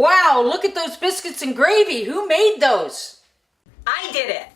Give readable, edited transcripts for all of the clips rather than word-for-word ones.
Wow, look at those biscuits and gravy. Who made those? I did it.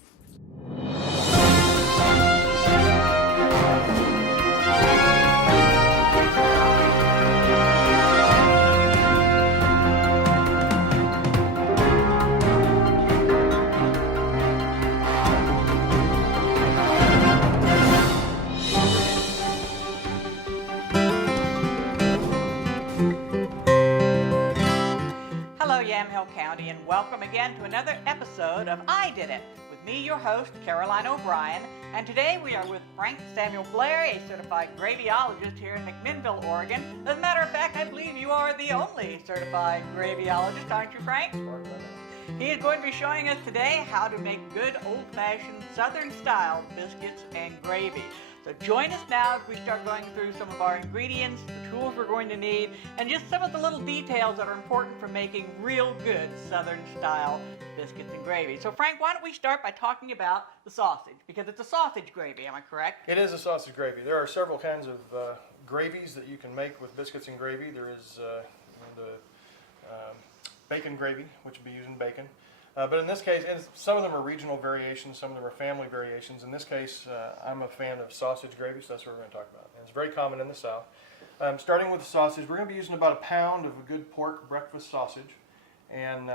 Hello, Yamhill County, and welcome again to another episode of I Did It, with me, your host, Caroline O'Brien, and today we are with Frank Samuel Blair, a certified gravy-ologist here in McMinnville, Oregon. As a matter of fact, I believe you are the only certified gravy-ologist, aren't you, Frank? He is going to be showing us today how to make good old-fashioned Southern-style biscuits and gravy. So join us now as we start going through some of our ingredients, the tools we're going to need, and just some of the little details that are important for making real good Southern-style biscuits and gravy. So Frank, why don't we start by talking about the sausage, because it's a sausage gravy, am I correct? It is a sausage gravy. There are several kinds of gravies that you can make with biscuits and gravy. There is the bacon gravy, which would be using bacon. But in this case, and some of them are regional variations, some of them are family variations. In this case, I'm a fan of sausage gravy, so that's what we're going to talk about. And it's very common in the South. Starting with the sausage, we're going to be using about a pound of a good pork breakfast sausage. And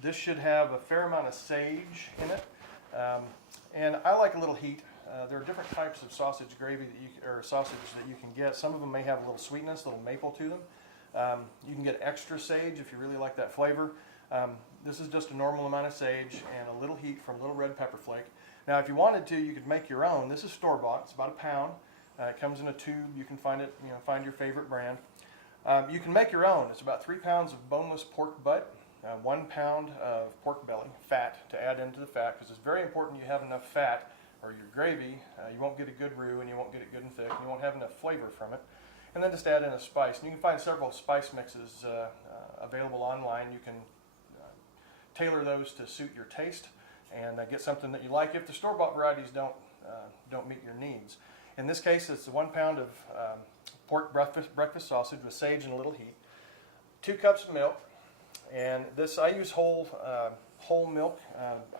this should have a fair amount of sage in it. And I like a little heat. There are different types of sausage gravy or sausage that you can get. Some of them may have a little sweetness, a little maple to them. You can get extra sage if you really like that flavor. This is just a normal amount of sage and a little heat from little red pepper flake. Now, if you wanted to, you could make your own. This is store-bought. It's about a pound. It comes in a tube. You can find it. Find your favorite brand. You can make your own. It's about 3 pounds of boneless pork butt, 1 pound of pork belly fat to add into the fat, because it's very important you have enough fat, or your gravy. You won't get a good roux, and you won't get it good and thick, and you won't have enough flavor from it. And then just add in a spice. And you can find several spice mixes available online. You can tailor those to suit your taste and get something that you like if the store-bought varieties don't meet your needs. In this case, it's 1 pound of pork breakfast sausage with sage and a little heat, 2 cups of milk, and this I use whole milk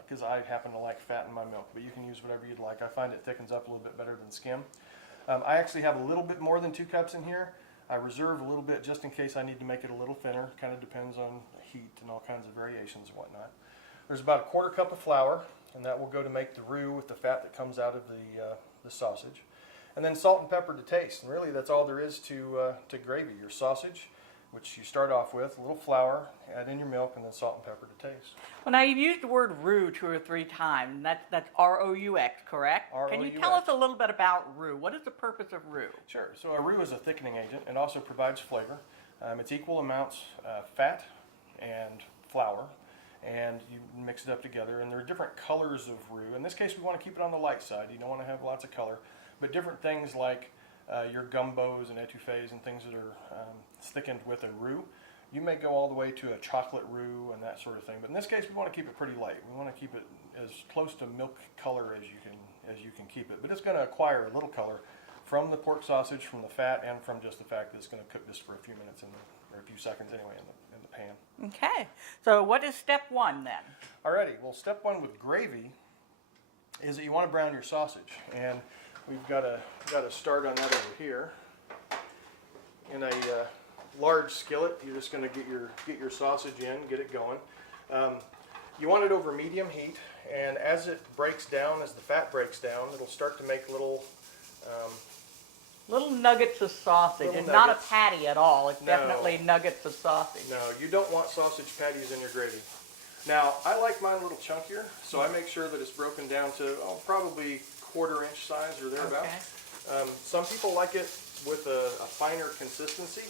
because I happen to like fat in my milk, but you can use whatever you'd like. I find it thickens up a little bit better than skim. I actually have a little bit more than 2 cups in here. I reserve a little bit just in case I need to make it a little thinner. Kind of depends on heat and all kinds of variations and whatnot. There's about a 1/4 cup of flour, and that will go to make the roux with the fat that comes out of the sausage. And then salt and pepper to taste. And really, that's all there is to gravy. Your sausage, which you start off with, a little flour, add in your milk, and then salt and pepper to taste. Well, now you've used the word roux 2 or 3 times, and that's R-O-U-X, correct? R-O-U-X. Can you tell us a little bit about roux? What is the purpose of roux? Sure. So a roux is a thickening agent. It also provides flavor. It's equal amounts fat and flour, and you mix it up together. And there are different colors of roux. In this case, we want to keep it on the light side. You don't want to have lots of color, but different things like your gumbos and etouffees and things that are thickened with a roux. You may go all the way to a chocolate roux and that sort of thing, but in this case we want to keep it pretty light. We want to keep it as close to milk color as you can keep it, but it's going to acquire a little color from the pork sausage, from the fat, and from just the fact that it's going to cook just for a few minutes or a few seconds anyway in the pan. Okay, so what is step 1 then? Alrighty, well, step 1 with gravy is that you want to brown your sausage, and we've got a start on that over here. In a large skillet, you're just going to get your sausage in, get it going. You want it over medium heat, and as it breaks down, as the fat breaks down, it'll start to make little nuggets of sausage. It's not a patty at all. It's definitely nuggets of sausage. No, you don't want sausage patties in your gravy. Now, I like mine a little chunkier, so I make sure that it's broken down to probably 1/4 inch size or thereabouts. Okay. Some people like it with a finer consistency.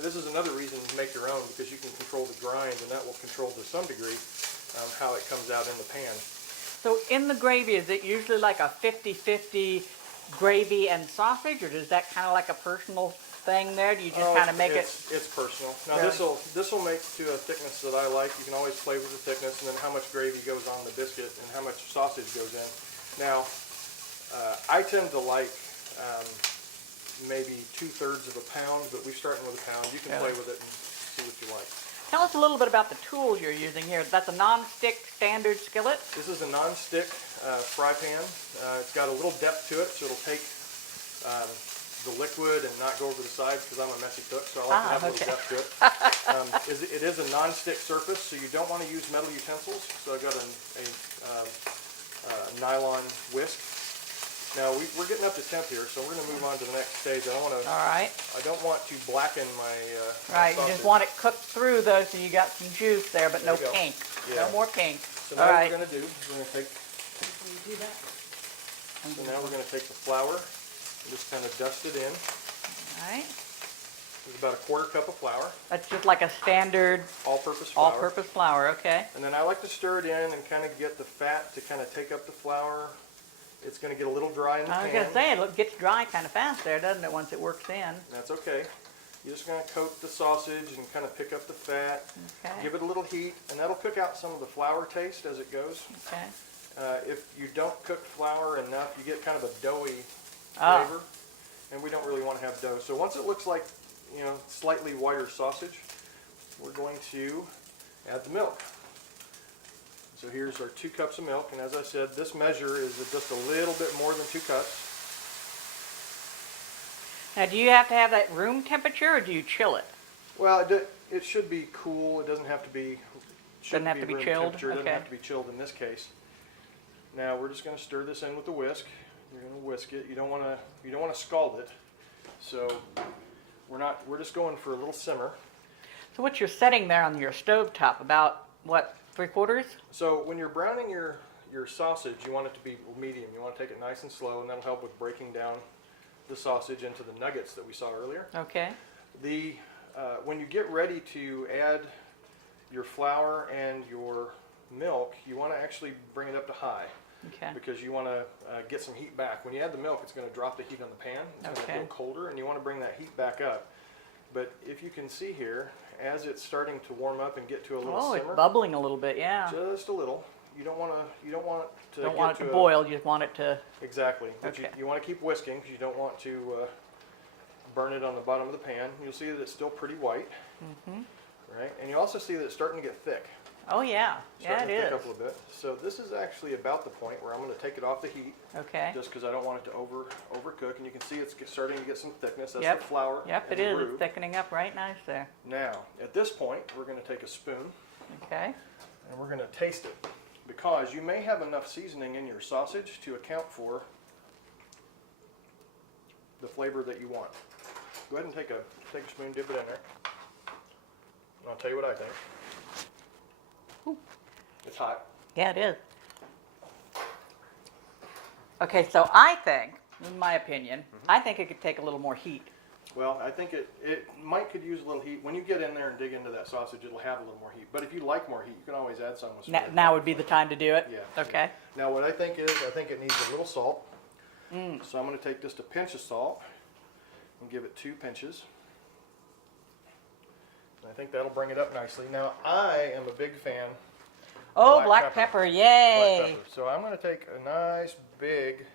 This is another reason to make your own, because you can control the grind, and that will control to some degree how it comes out in the pan. So in the gravy, is it usually like a 50-50 gravy and sausage, or is that kind of like a personal thing there? Do you just kind of make it? It's personal. Now this will make to a thickness that I like. You can always play with the thickness, and then how much gravy goes on the biscuit and how much sausage goes in. Now, I tend to like maybe 2/3 of a pound, but we're starting with a pound. You can play with it and see what you like. Tell us a little bit about the tool you're using here. That's a non-stick standard skillet? This is a non-stick fry pan. It's got a little depth to it, so it'll take the liquid and not go over the sides because I'm a messy cook, so I like to have a little depth to it. It is a non-stick surface, so you don't want to use metal utensils. So I've got a nylon whisk. Now we're getting up to temp here, so we're going to move on to the next stage. I don't want to blacken my Right, you just want it cooked through though, so you got some juice there, but no pink. Yeah. No more pink. So now what we're going to do is we're going to take. So now we're going to take the flour and just kind of dust it in. All right. There's about a quarter cup of flour. That's just like a standard all-purpose flour. all-purpose flour, okay. And then I like to stir it in and kind of get the fat to kind of take up the flour. It's going to get a little dry in the pan. I was going to say, it gets dry kind of fast there, doesn't it, once it works in? That's okay. You're just going to coat the sausage and kind of pick up the fat. Okay. Give it a little heat, and that'll cook out some of the flour taste as it goes. Okay. If you don't cook flour enough, you get kind of a doughy flavor, and we don't really want to have dough. So once it looks like, slightly whiter sausage, we're going to add the milk. So here's our 2 cups of milk, and as I said, this measure is just a little bit more than 2 cups. Now, do you have to have that room temperature, or do you chill it? Well, it should be cool. It doesn't have to be. Doesn't have to be room chilled. temperature. It Okay. doesn't have to be chilled in this case. Now we're just going to stir this in with the whisk. You're going to whisk it. You don't want to scald it. So we're just going for a little simmer. So what you're setting there on your stove top, about what, 3/4? So when you're browning your sausage, you want it to be medium. You want to take it nice and slow, and that'll help with breaking down the sausage into the nuggets that we saw earlier. Okay. When you get ready to add your flour and your milk, you want to actually bring it up to high. Okay. Because you want to get some heat back. When you add the milk, it's going to drop the heat on the pan. It's going to go colder, and you want to bring that heat back up. But if you can see here, as it's starting to warm up and get to a little simmer, it's bubbling a little bit, yeah. just a little. You don't want it to boil. You just want it to. Exactly. But Okay. you want to keep whisking because you don't want to burn it on the bottom of the pan. You'll see that it's still pretty white. Mm-hmm. Right, and you also see that it's starting to get thick. Oh yeah, Starting to it thick is. up a little bit. So this is actually about the point where I'm going to take it off the heat. Okay. Just because I don't want it to overcook, and you can see it's starting to get some thickness. That's Yep. the flour. Yep, and it the is. roux. It's thickening up right nice there. Now, at this point, we're going to take a spoon Okay. and we're going to taste it, because you may have enough seasoning in your sausage to account for the flavor that you want. Go ahead and take a spoon, dip it in there. And I'll tell you what I think. Ooh. It's hot. Yeah, it is. Okay, so I think, in my opinion, I think it could take a little more heat. Well, I think it could use a little heat. When you get in there and dig into that sausage, it'll have a little more heat. But if you like more heat, you can always add some. Now would be the time to do it? Yeah. Okay. Now what I think it needs a little salt. So I'm going to take just a pinch of salt and give it 2 pinches. And I think that'll bring it up nicely. Now I am a big fan of black pepper. Yay! Black pepper. So I'm going to take a nice big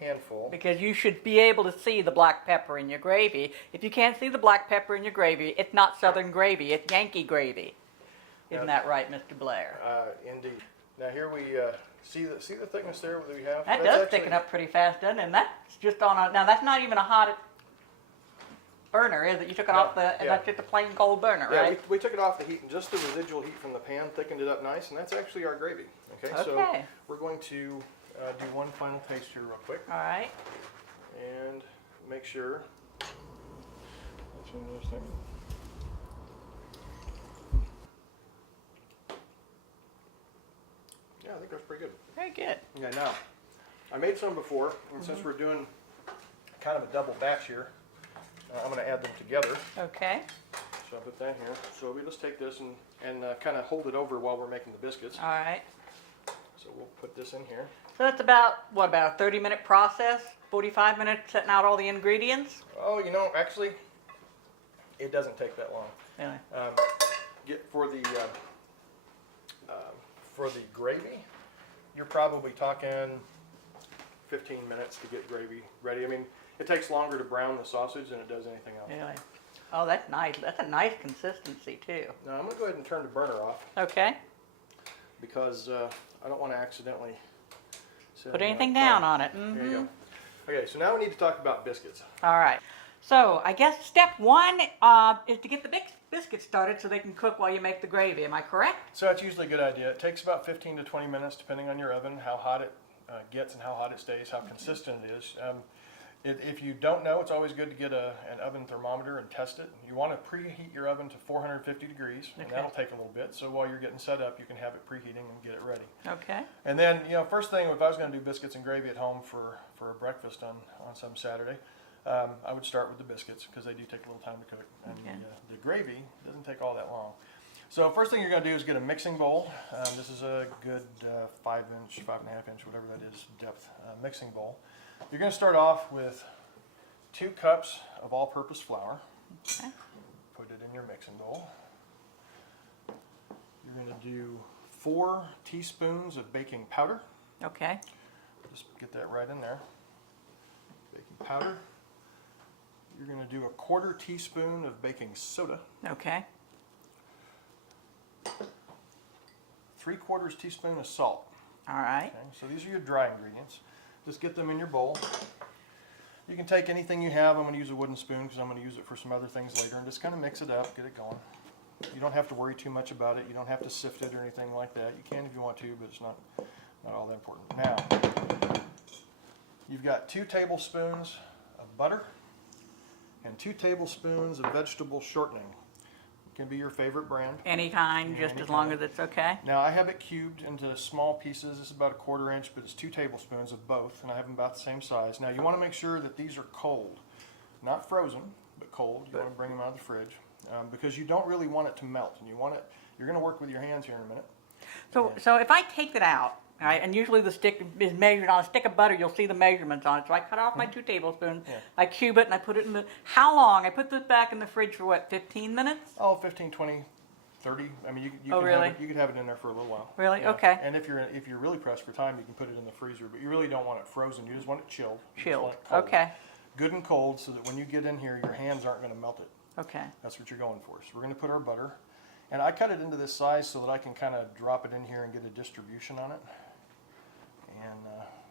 handful. Because you should be able to see the black pepper in your gravy. If you can't see the black pepper in your gravy, it's not Southern gravy, it's Yankee gravy. Isn't that right, Mr. Blair? Indeed. Now here we see the thickness there that we have. That does thicken up pretty fast, doesn't it? And that's just on a, now that's not even a hot burner, is it? You took it off the, that's just a plain cold burner, right? Yeah, we took it off the heat, and just the residual heat from the pan thickened it up nice, and that's actually our gravy. Okay. So we're going to do one final taste here real quick. All right. And make sure. Yeah, I think that's pretty good. Very good. Okay, now, I made some before, and since we're doing kind of a double batch here, I'm going to add them together. Okay. So I'll put that here. So we just take this and kind of hold it over while we're making the biscuits. All right. So we'll put this in here. So that's about, what, about a 30-minute process? 45 minutes setting out all the ingredients? Oh, actually, it doesn't take that long. Really? For the gravy, you're probably talking 15 minutes to get gravy ready. I mean, it takes longer to brown the sausage than it does anything else. Really? Oh, that's nice. That's a nice consistency too. Now I'm going to go ahead and turn the burner off Okay. because I don't want to accidentally Put anything down on it. There you go. Okay, so now we need to talk about biscuits. All right. So I guess step one is to get the biscuits started so they can cook while you make the gravy. Am I correct? So that's usually a good idea. It takes about 15 to 20 minutes depending on your oven, how hot it gets and how hot it stays, how consistent it is. If you don't know, it's always good to get an oven thermometer and test it. You want to preheat your oven to 450 degrees, and that'll take a little bit. So while you're getting set up, you can have it preheating and get it ready. Okay. And then, first thing, if I was going to do biscuits and gravy at home for a breakfast on some Saturday, I would start with the biscuits because they do take a little time to cook. And the gravy doesn't take all that long. So first thing you're going to do is get a mixing bowl. This is a good 5-inch, 5.5-inch, whatever that is, depth mixing bowl. You're going to start off with 2 cups of all-purpose flour. Okay. Put it in your mixing bowl. You're going to do 4 teaspoons of baking powder. Okay. Just get that right in there. Baking powder. You're going to do a 1/4 teaspoon of baking soda. Okay. 3/4 teaspoon of salt. All right. Okay, so these are your dry ingredients. Just get them in your bowl. You can take anything you have. I'm going to use a wooden spoon because I'm going to use it for some other things later, and just kind of mix it up, get it going. You don't have to worry too much about it. You don't have to sift it or anything like that. You can if you want to, but it's not all that important. Now, you've got 2 tablespoons of butter and 2 tablespoons of vegetable shortening. Can be your favorite brand. Any kind, just as long as it's okay. Now I have it cubed into small pieces. This is about 1/4 inch, but it's 2 tablespoons of both, and I have them about the same size. Now you want to make sure that these are cold, not frozen, but cold. You want to bring them out of the fridge because you don't really want it to melt, and you want it. You're going to work with your hands here in a minute. So if I take it out, right, and usually the stick is measured on a stick of butter, you'll see the measurements on it. So I cut off my 2 tablespoons, I cube it, and I put it in the, how long? I put this back in the fridge for what, 15 minutes? Oh, 15, 20, 30. I mean, you could have it in there for a little while. Really? Yeah. Okay. And if you're really pressed for time, you can put it in the freezer, but you really don't want it frozen. You just want it chilled. Chilled. It cold. Okay. Good and cold, so that when you get in here, your hands aren't going to melt it. Okay. That's what you're going for. So we're going to put our butter, and I cut it into this size so that I can kind of drop it in here and get a distribution on it. And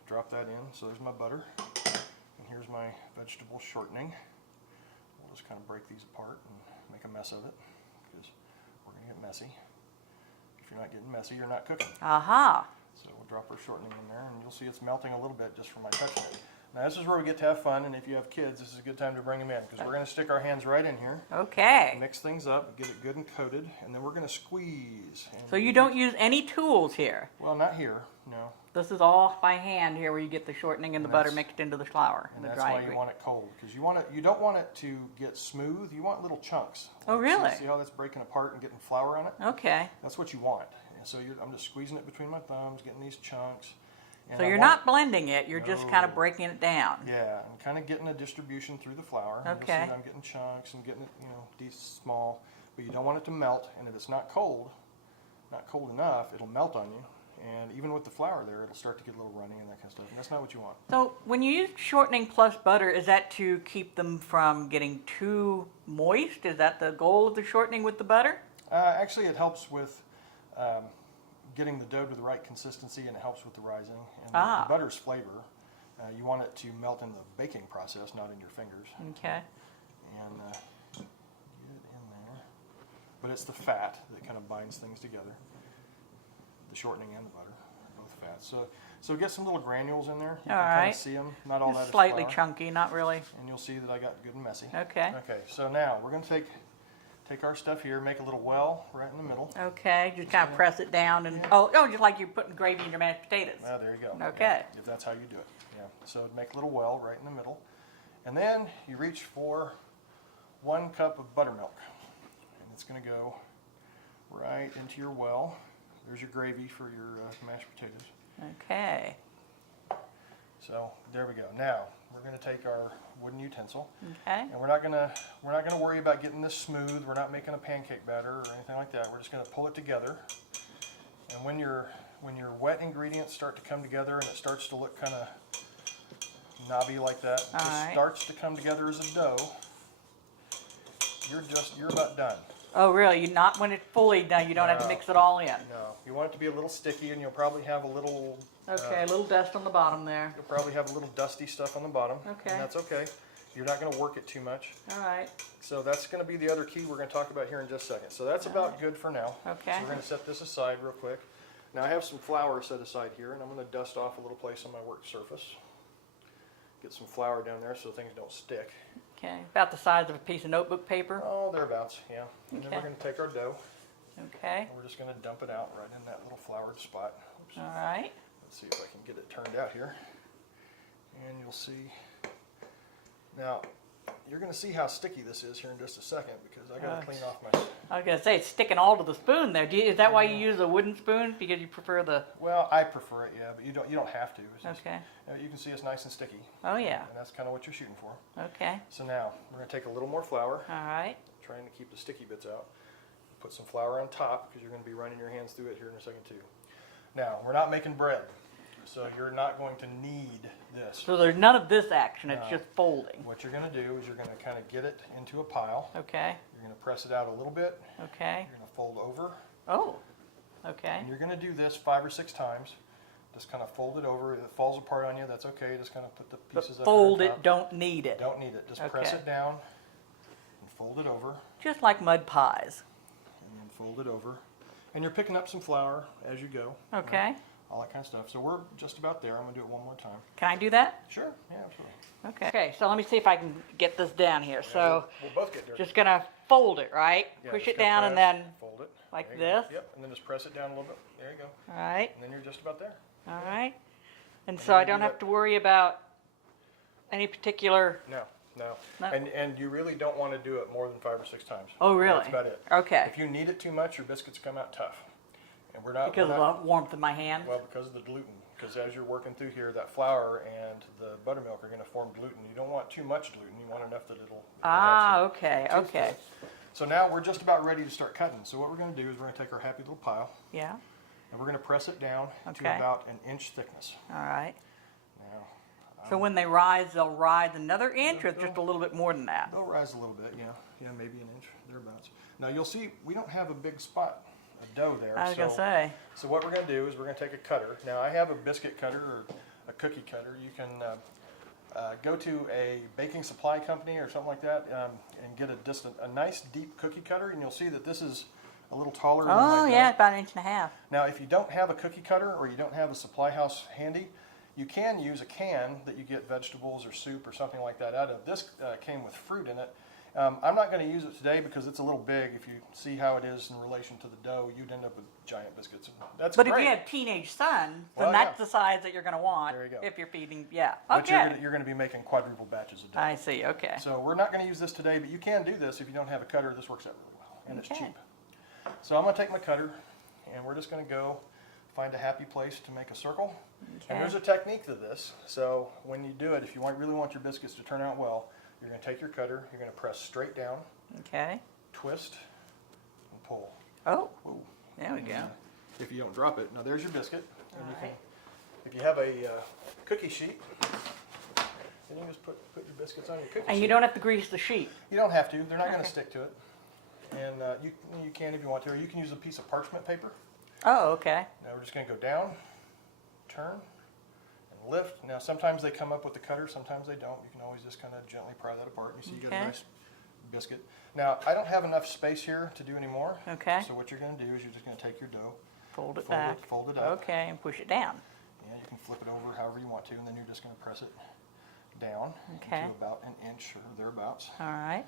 drop that in. So there's my butter, and here's my vegetable shortening. We'll just kind of break these apart and make a mess of it because we're going to get messy. If you're not getting messy, you're not cooking. Aha. So we'll drop our shortening in there, and you'll see it's melting a little bit just from my touching it. Now this is where we get to have fun, and if you have kids, this is a good time to bring them in because we're going to stick our hands right in here. Okay. Mix things up, get it good and coated, and then we're going to squeeze. So you don't use any tools here? Well, not here, no. This is all by hand here where you get the shortening and the butter mixed into the flour. And the that's dry why you ingredient. want it cold, because you don't want it to get smooth. You want little chunks. Oh, really? See how that's breaking apart and getting flour on it? Okay. That's what you want. And so I'm just squeezing it between my thumbs, getting these chunks. And So you're not blending it, you're just kind of No. breaking it down. Yeah, and kind of getting a distribution through the flour. And Okay. You'll see that I'm getting chunks and getting it, these small, but you don't want it to melt. And if it's not cold enough, it'll melt on you. And even with the flour there, it'll start to get a little runny and that kind of stuff. And that's not what you want. So when you use shortening plus butter, is that to keep them from getting too moist? Is that the goal of the shortening with the butter? Actually, it helps with getting the dough to the right consistency, and it helps with the rising. And the butter's flavor, you want it to melt in the baking process, not in your fingers. Okay. And get it in there. But it's the fat that kind of binds things together. The shortening and the butter are both fat. So get some little granules in there. You can kind of see them. Not all that is Slightly flour. chunky, not really. And you'll see that I got good and messy. Okay. Okay, so now we're going to take our stuff here, make a little well right in the middle. Okay, just kind of press it down and, just like you're putting gravy in your mashed potatoes. Ah, there you go. Okay. Yeah, if that's how you do it. Yeah. So make a little well right in the middle. And then you reach for 1 cup of buttermilk. And it's going to go right into your well. There's your gravy for your mashed potatoes. Okay. So there we go. Now we're going to take our wooden utensil, Okay. and we're not going to worry about getting this smooth. We're not making a pancake batter or anything like that. We're just going to pull it together. And when your wet ingredients start to come together and it starts to look kind of knobby like that, it starts to come together as a dough. you're about done. Oh, really? You not when it's fully done. You don't have to No. mix it all in. No, you want it to be a little sticky, and you'll probably have a little. Okay, a little dust on the bottom there. You'll probably have a little dusty stuff on the bottom. Okay. And that's okay. You're not going to work it too much. All right. So that's going to be the other key we're going to talk about here in just a second. So that's about good for now. Okay. So we're going to set this aside real quick. Now I have some flour set aside here, and I'm going to dust off a little place on my work surface. Get some flour down there so things don't stick. Okay, about the size of a piece of notebook paper. Oh, thereabouts, yeah. And then Okay. we're going to take our dough, Okay. and we're just going to dump it out right in that little floured spot. Oops. All right. Let's see if I can get it turned out here. And you'll see. Now, you're going to see how sticky this is here in just a second because I got to clean off my. I was gonna say it's sticking all to the spoon there. Is that why you use a wooden spoon because you prefer the? Well, I prefer it, yeah, but you don't have to. It's just, Okay. you can see it's nice and sticky. Oh yeah. And that's kind of what you're shooting for. Okay. So now we're going to take a little more flour, All right. trying to keep the sticky bits out. Put some flour on top because you're going to be running your hands through it here in a second too. Now we're not making bread, so you're not going to need this. So there's none of this action. It's No. just folding. What you're going to do is you're going to kind of get it into a pile. Okay. You're going to press it out a little bit. Okay. You're going to fold over. Oh. Okay. And you're going to do this 5 or 6 times. Just kind of fold it over. If it falls apart on you, that's okay. Just kind of put the But pieces up fold there on it. top. Don't knead it. Don't need it. Just press Okay. it down and fold it over. Just like mud pies. And then fold it over. And you're picking up some flour as you go. Okay. Right? All that kind of stuff. So we're just about there. I'm going to do it one more time. Can I do that? Sure. Yeah, absolutely. Okay. Okay. So let me see if I can get this down here. So We'll both get dirty. just gonna fold it, right? Yeah, Push just it gonna down and press, then. fold it. like There you go. this? Yep. And then just press it down a little bit. There you go. All right. And then you're just about there. All right. And And so then I you don't do have that- to worry about any particular. No. No. And you really don't want to do it more than 5 or 6 times. Oh, really? That's about it. Okay. If you knead it too much, your biscuits come out tough. And we're not Because we're of not, the warmth of my hand. well, because of the gluten. Because as you're working through here, that flour and the buttermilk are going to form gluten. You don't want too much gluten. You want enough that it'll Ah, have okay, some tooth to okay. it. So now we're just about ready to start cutting. So what we're going to do is we're going to take our happy little pile Yeah. and we're going to press it down Okay. to about an inch thickness. All right. Now, So when they rise, they'll rise another inch, or just a little bit more than that. they'll rise a little bit, yeah, maybe an inch, thereabouts. Now you'll see we don't have a big spot of dough there. I was gonna say. So what we're going to do is we're going to take a cutter. Now I have a biscuit cutter or a cookie cutter. You can go to a baking supply company or something like that and get a nice deep cookie cutter, and you'll see that this is a little taller than Oh my yeah, dough. about an inch and a half. Now if you don't have a cookie cutter or you don't have a supply house handy, you can use a can that you get vegetables or soup or something like that out of. This came with fruit in it. I'm not going to use it today because it's a little big. If you see how it is in relation to the dough, you'd end up with giant biscuits. That's But great. if you have teenage sons, then Well, that's yeah. the size that you're going to want. There you go. If you're feeding, yeah. But Okay. you're going to be making quadruple batches of dough. I see. Okay. So we're not going to use this today, but you can do this if you don't have a cutter. This works out really well, and it's Okay. cheap. So I'm going to take my cutter, and we're just going to go find a happy place to make a circle. Okay. And there's a technique to this. So when you do it, if you really want your biscuits to turn out well, you're going to take your cutter, you're going to press straight down, Okay. twist, and pull. Oh, Ooh. there we go. And, if you don't drop it, now there's your biscuit. And you can, Alright. if you have a cookie sheet, then you just put your biscuits on your cookie sheet. And you don't have to grease the sheet. You don't have to. They're not going Okay. to stick to it. And you can if you want to, or you can use a piece of parchment paper. Oh, okay. Now we're just going to go down, turn, and lift. Now sometimes they come up with the cutter, sometimes they don't. You can always just kind of gently pry that apart. You see you got Okay. a nice biscuit. Now I don't have enough space here to do any more. Okay. So what you're going to do is you're just going to take your dough, Fold it fold back. it, fold it up. Okay, and push it down. Yeah, you can flip it over however you want to, and then you're just going to press it down Okay. to about an inch or thereabouts. All right.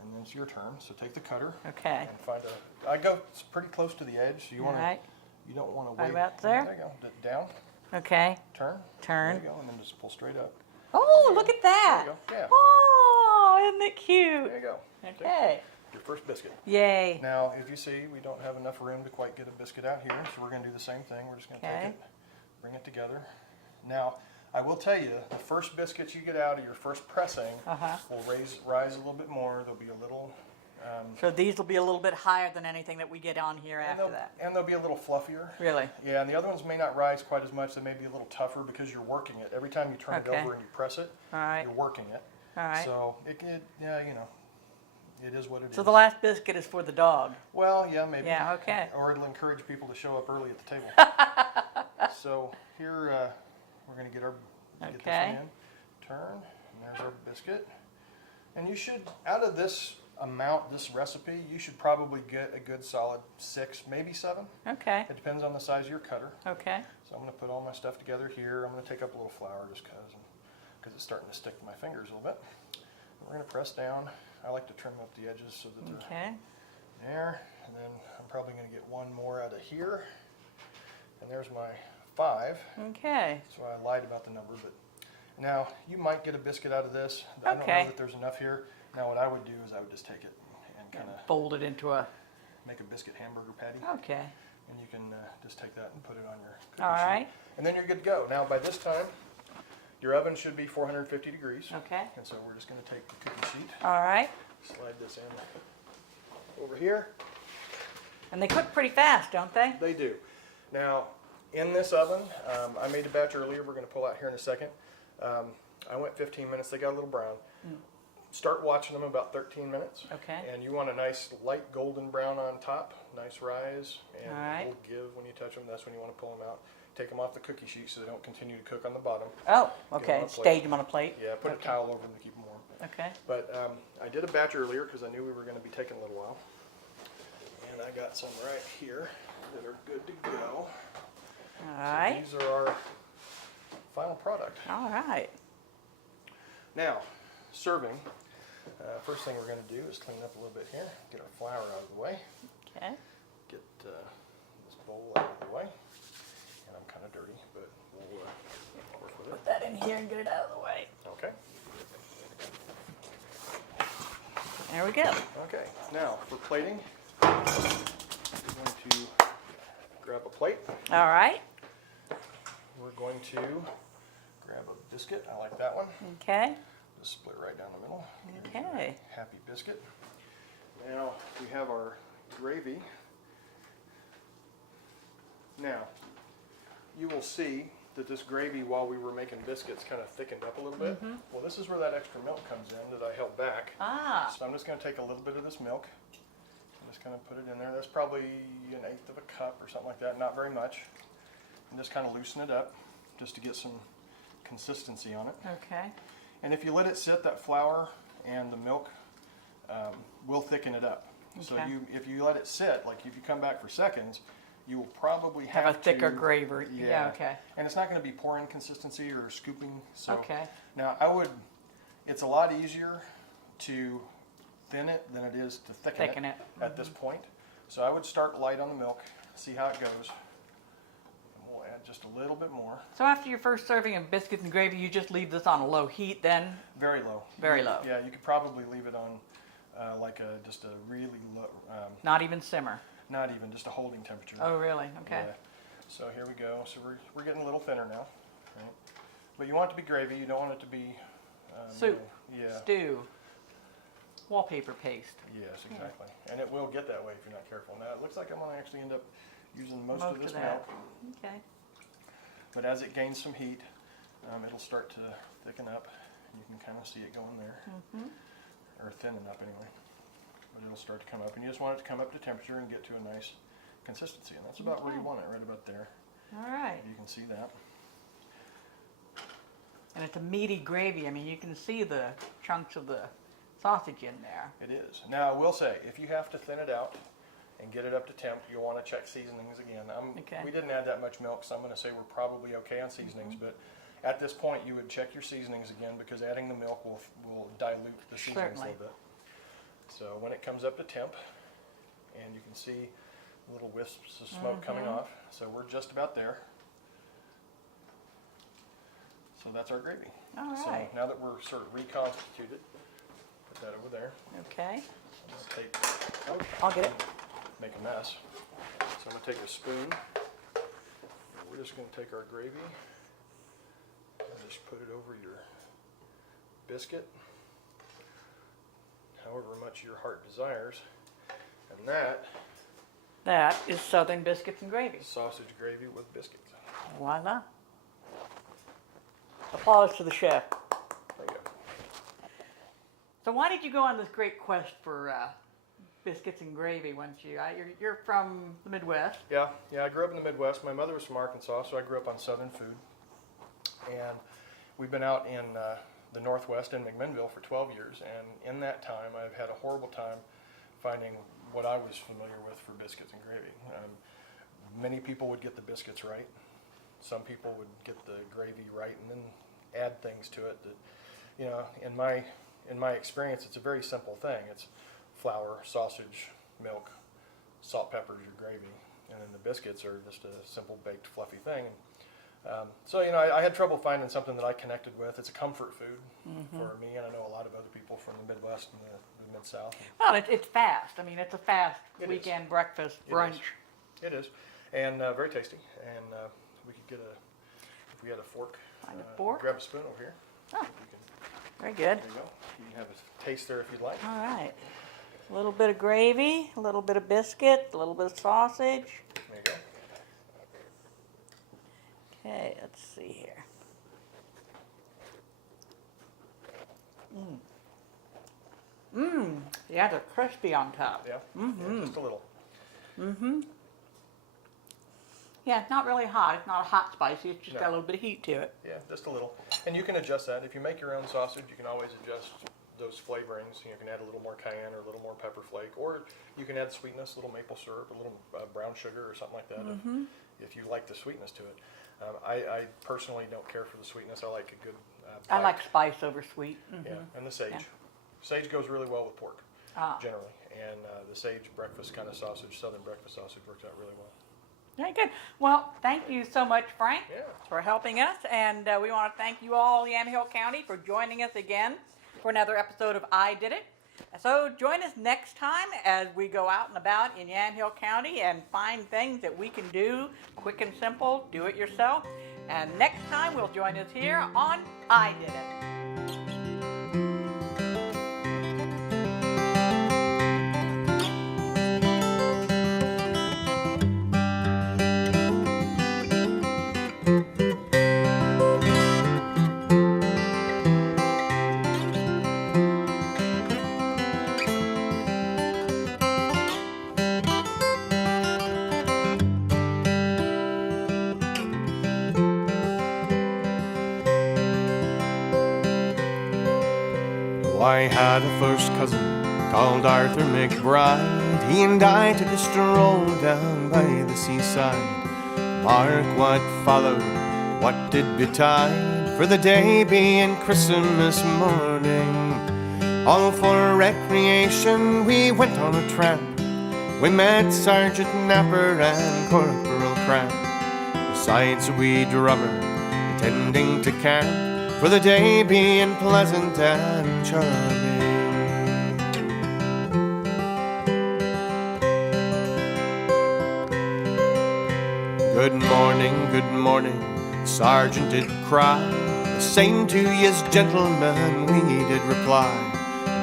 And then it's your turn. So take the cutter. Okay. And find a. I go pretty close to the edge. So you All want to. right. You don't want to Right wait. about there? There you go. Down. Okay. Turn. Turn. There you go. And then just pull straight up. Oh, look at that. There you go. Yeah. Oh, isn't it cute? There you go. Okay. Your first biscuit. Yay. Now, if you see, we don't have enough room to quite get a biscuit out here, so we're going to do the same thing. We're just going to Okay. take it, bring it together. Now, I will tell you, the first biscuits you get out of your first pressing Uh-huh. will rise a little bit more. There'll be a little. So these will be a little bit higher than anything that we get on here after that. And they'll be a little fluffier. Really? Yeah, and the other ones may not rise quite as much. They may be a little tougher because you're working it. Every time you turn it Okay. over and you press it, All right. you're working it. All right. So it could, yeah, you know, it is what it is. So the last biscuit is for the dog. Well, yeah, maybe. Yeah, okay. Or it'll encourage people to show up early at the table. So here, we're going to get this Okay. one in. Turn, and there's our biscuit. And you should, out of this amount, this recipe, you should probably get a good solid 6, maybe 7. Okay. It depends on the size of your cutter. Okay. So I'm going to put all my stuff together here. I'm going to take up a little flour just because it's starting to stick to my fingers a little bit. And we're going to press down. I like to trim up the edges so that they're there. And then I'm probably going to get one more out of here. And there's my 5. Okay. So I lied about the number, but now you might get a biscuit out of this. I don't know that there's enough here. Now what I would do is I would just take it and kind of fold it into a... make a biscuit hamburger patty. Okay. And you can just take that and put it on your cookie All sheet. right. And then you're good to go. Now by this time, your oven should be 450 degrees. Okay. And so we're just going to take the cookie sheet, All right. slide this in over here. And they cook pretty fast, don't they? They do. Now, in this oven, I made a batch earlier. We're going to pull out here in a second. I went 15 minutes. They got a little brown. Start watching them about 13 minutes. Okay. And you want a nice light golden brown on top, nice rise, and All right. a little give when you touch them. That's when you want to pull them out. Take them off the cookie sheet so they don't continue to cook on the bottom. Oh, Get okay. them on a plate. Stage them on a plate. Yeah, put a towel over them to keep them warm. Okay. But I did a batch earlier because I knew we were going to be taking a little while. And I got some right here that are good to go. All right. So these are our final product. All right. Now, serving. First thing we're going to do is clean up a little bit here. Get our flour out of the way. Okay. Get this bowl out of the way. And I'm kind of dirty, but we'll work with it. Put that in here and get it out of the way. Okay. There we go. Okay. Now, for plating, we're going to grab a plate. All right. We're going to grab a biscuit. I like that one. Okay. Just split right down the middle. Okay. Happy biscuit. Now we have our gravy. Now you will see that this gravy, while we were making biscuits, kind of thickened up a little bit. Well, this is where that extra milk comes in that I held back. Ah. So I'm just going to take a little bit of this milk and just kind of put it in there. That's probably 1/8 of a cup or something like that, not very much. And just kind of loosen it up just to get some consistency on it. Okay. And if you let it sit, that flour and the milk will thicken it up. So Okay. if you let it sit, like if you come back for seconds, you will probably Have a thicker gravy. Yeah. Yeah, okay. And it's not going to be pouring consistency or scooping. So Okay. now it's a lot easier to thin it than it is to thicken it at this point. So I would start light on the milk, see how it goes. And we'll add just a little bit more. So after your first serving of biscuits and gravy, you just leave this on a low heat then? Very low. Very low. Yeah, you could probably leave it on just a really low, Not even simmer? not even, just a holding temperature. Oh, really? Okay. Yeah. So here we go. So we're getting a little thinner now, right? But you want it to be gravy. You don't want it to be Soup. Yeah. Stew. Wallpaper paste. Yes, exactly. And it will get that way if you're not careful. Now it looks like I'm going to actually end up using most of this milk. Okay. But as it gains some heat, it'll start to thicken up. You can kind of see it going there, or thinning up anyway. But it'll start to come up, and you just want it to come up to temperature and get to a nice consistency, and that's about where you want it, right about there. All right. You can see that. And it's a meaty gravy. I mean, you can see the chunks of the sausage in there. It is. Now, I will say, if you have to thin it out and get it up to temp, you'll want to check seasonings again. Okay. We didn't add that much milk, so I'm going to say we're probably okay on seasonings, but at this point, you would check your seasonings again because adding the milk will dilute the seasonings a little bit. So when it comes up to temp, and you can see little wisps of smoke coming off, so we're just about there. So that's our gravy. All right. So now that we're sort of reconstituted, put that over there. Okay. I'm going to take, I'll get it. make a mess. So I'm going to take a spoon. We're just going to take our gravy and just put it over your biscuit, however much your heart desires. And That is Southern biscuits and gravy. sausage gravy with biscuits. Voila. Applause to the chef. There you go. So why did you go on this great quest for biscuits and gravy? You're from the Midwest. Yeah, I grew up in the Midwest. My mother was from Arkansas, so I grew up on Southern food. And we've been out in the Northwest in McMinnville for 12 years, and in that time I've had a horrible time finding what I was familiar with for biscuits and gravy. Many people would get the biscuits right. Some people would get the gravy right and then add things to it that, you know, in my experience, it's a very simple thing. It's flour, sausage, milk, salt, pepper, your gravy, and then the biscuits are just a simple baked fluffy thing. So, you know, I had trouble finding something that I connected with. It's a comfort food for me, and I know a lot of other people from the Midwest and the Mid-South. Well, it's fast. I mean, it's a fast It weekend breakfast, brunch. It is, and very tasty. And we could get if we had a fork. Find a fork? Grab a spoon over here. Oh, You can, very good. there you go. You can have a taste there if you'd like. All right. A little bit of gravy, a little bit of biscuit, a little bit of sausage. There you go. Okay, let's see here. Yeah, they're crispy on top. Yeah. Yeah, just a little. Yeah, it's not really hot. It's not a hot spicy. It's just No. got a little bit of heat to it. Yeah, just a little. And you can adjust that. If you make your own sausage, you can always adjust those flavorings. You can add a little more cayenne or a little more pepper flake, or you can add sweetness, a little maple syrup, a little brown sugar or something like that if you like the sweetness to it. I personally don't care for the sweetness. I like a good I bite. like spice over sweet. Yeah, and the sage. Yeah. Sage goes really well with pork, Ah. generally. And the sage breakfast kind of sausage, southern breakfast sausage, works out really well. Very good. Well, thank you so much, Frank, Yeah. for helping us. And we want to thank you all, Yamhill County, for joining us again for another episode of I Did It. So join us next time as we go out and about in Yamhill County and find things that we can do, quick and simple, do it yourself. And next time we'll join us here on I Did It. I had a first cousin called Arthur McBride. He and I took a stroll down by the seaside. Mark what followed, what did betide, for the day being Christmas morning. All for recreation we went on a tramp. We met Sergeant Napper and Corporal Cramp, besides a wee drummer attending to camp, for the day being pleasant and charming. Good morning, Sergeant did cry. The same to yous, gentlemen, we did reply.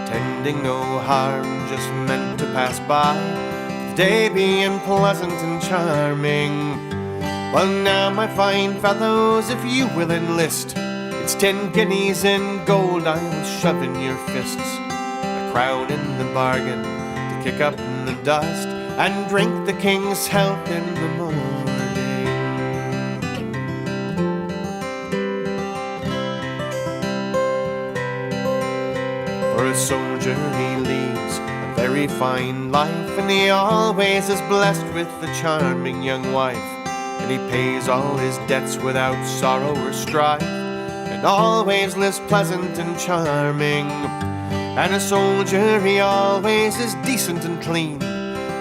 Intending no harm, just meant to pass by, the day being pleasant and charming. Well now, my fine fellows, if you will enlist, it's 10 guineas in gold I will shove in your fists, a crown in the bargain to kick up in the dust and drink the king's health in the morning. For a soldier he leads a very fine life, and he always is blessed with a charming young wife, and he pays all his debts without sorrow or strife, and always lives pleasant and charming. And a soldier he always is decent and clean,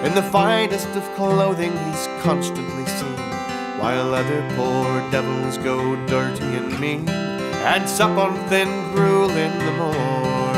in the finest of clothing he's constantly seen, while other poor devils go dirty and mean and sup on thin gruel in the morning.